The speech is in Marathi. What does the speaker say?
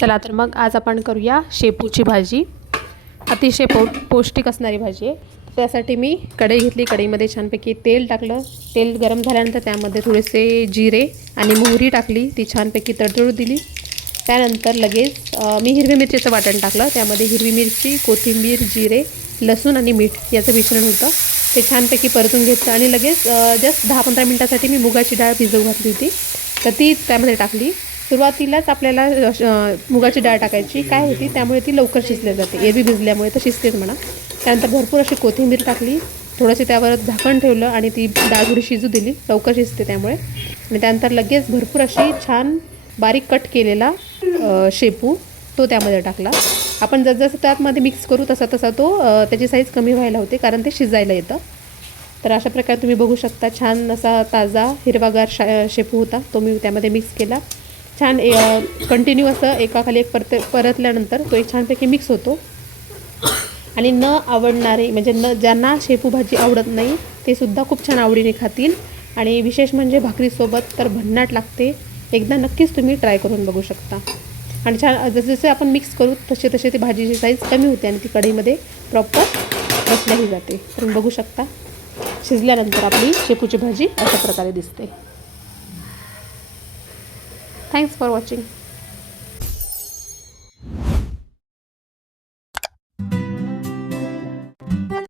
चला तर मग आज आपण करूया शेपूची भाजी। अतिशय पौष्टिक असणारी भाजी आहे। त्यासाठी मी कढई घेतली, कढईमध्ये छानपैकी तेल टाकलं। तेल गरम झाल्यानंतर त्यामध्ये थोडेसे जिरे आणि मोहरी टाकली, ती छानपैकी तडतडू दिली। त्यानंतर लगेच मी हिरवी मिरचीचं वाटण टाकलं। त्यामध्ये हिरवी मिरची, कोथिंबीर, जिरे, लसूण आणि मीठ याचं मिश्रण होतं, ते छानपैकी परतून घेतलं आणि लगेच जस्ट 10-15 मिनिटांसाठी मी मुगाची डाळ भिजवून घातली होती, तर ती त्यामध्ये टाकली। सुरुवातीलाच आपल्याला मुगाची डाळ टाकायची काय होती, त्यामुळे ती लवकर शिजली जाते, एरवी भिजल्यामुळे तर शिजतेच म्हणा। त्यानंतर भरपूर अशी कोथिंबीर टाकली, थोडंसं त्यावर झाकण ठेवलं आणि ती डाळ थोडी शिजू दिली, लवकर शिजते त्यामुळे। आणि त्यानंतर लगेच भरपूर अशी छान बारीक कट केलेला शेपू तो त्यामध्ये टाकला। आपण जसं त्यामध्ये मिक्स करू तसा तो त्याची साईज कमी व्हायला होते, कारण ते शिजायला येतं। तर अशा प्रकारे तुम्ही बघू शकता, छान असा ताजा हिरवागार शेपू होता, तो मी त्यामध्ये मिक्स केला। छान कंटिन्यू असं एकाखाली एक परतल्यानंतर तो एक छानपैकी मिक्स होतो। आणि न आवडणारे म्हणजे ज्यांना शेपू भाजी आवडत नाही ते सुद्धा खूप छान आवडीने खातील, आणि विशेष म्हणजे भाकरीसोबत तर भन्नाट लागते। एकदा नक्कीच तुम्ही ट्राय करून बघू शकता। आणि छान जसे आपण मिक्स करू तसे ती भाजीची साईज कमी होते आणि ती कढईमध्ये प्रॉपर बसल्याही जाते। तर बघू शकता, शिजल्यानंतर आपली शेपूची भाजी अशा प्रकारे दिसते। Thanks for watching.